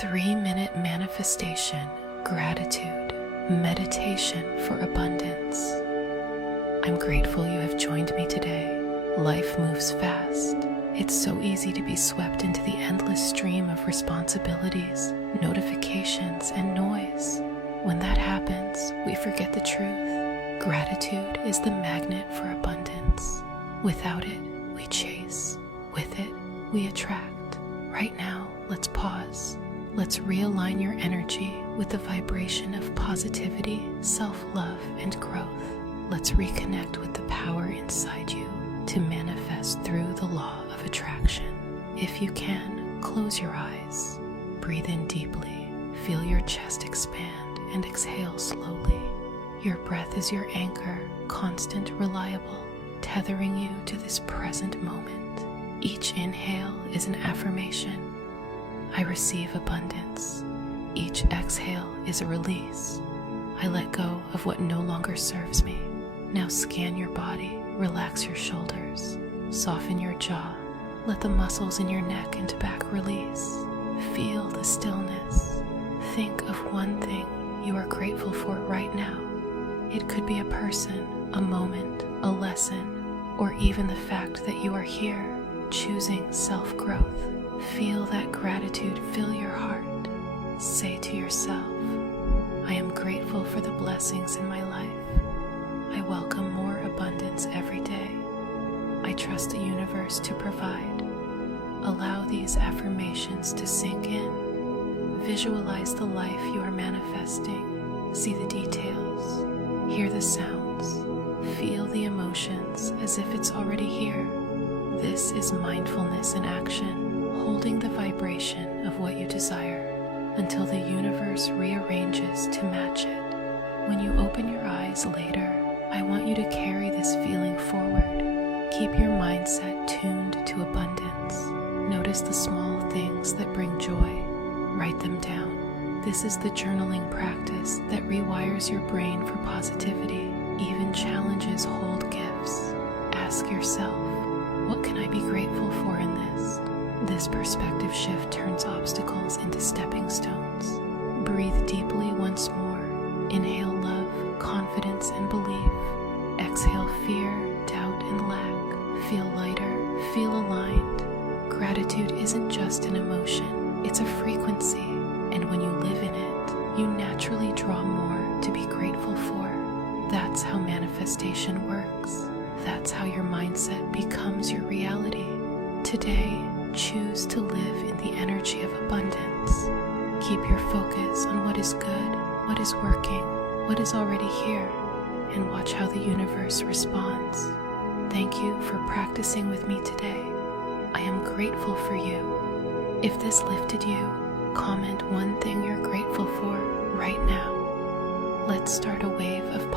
3-minute manifestation, gratitude, meditation for abundance. I'm grateful you have joined me today. Life moves fast. It's so easy to be swept into the endless stream of responsibilities, notifications, and noise. When that happens, we forget the truth. Gratitude is the magnet for abundance. Without it, we chase. With it, we attract. Right now, let's pause. Let's realign your energy with the vibration of positivity, self-love, and growth. Let's reconnect with the power inside you to manifest through the law of attraction. If you can, close your eyes. Breathe in deeply. Feel your chest expand and exhale slowly. Your breath is your anchor, constant, reliable, tethering you to this present moment. Each inhale is an affirmation. I receive abundance. Each exhale is a release. I let go of what no longer serves me. Now scan your body, relax your shoulders, soften your jaw, let the muscles in your neck and back release. Feel the stillness. Think of one thing you are grateful for right now. It could be a person, a moment, a lesson, or even the fact that you are here, choosing self-growth. Feel that gratitude fill your heart. Say to yourself, I am grateful for the blessings in my life. I welcome more abundance every day. I trust the universe to provide. Allow these affirmations to sink in. Visualize the life you are manifesting. See the details. Hear the sounds. Feel the emotions as if it's already here. This is mindfulness in action, holding the vibration of what you desire until the universe rearranges to match it. When you open your eyes later, I want you to carry this feeling forward. Keep your mindset tuned to abundance. Notice the small things that bring joy. Write them down. This is the journaling practice that rewires your brain for positivity. Even challenges hold gifts. Ask yourself, what can I be grateful for in this? This perspective shift turns obstacles into stepping stones. Breathe deeply once more. Inhale love, confidence, and belief. Exhale fear, doubt, and lack. Feel lighter, feel aligned. Gratitude isn't just an emotion, it's a frequency. And when you live in it, you naturally draw more to be grateful for. That's how manifestation works. That's how your mindset becomes your reality. Today, choose to live in the energy of abundance. Keep your focus on what is good, what is working, what is already here, and watch how the universe responds. Thank you for practicing with me today. I am grateful for you. If this lifted you, comment one thing you're grateful for right now. Let's start a wave of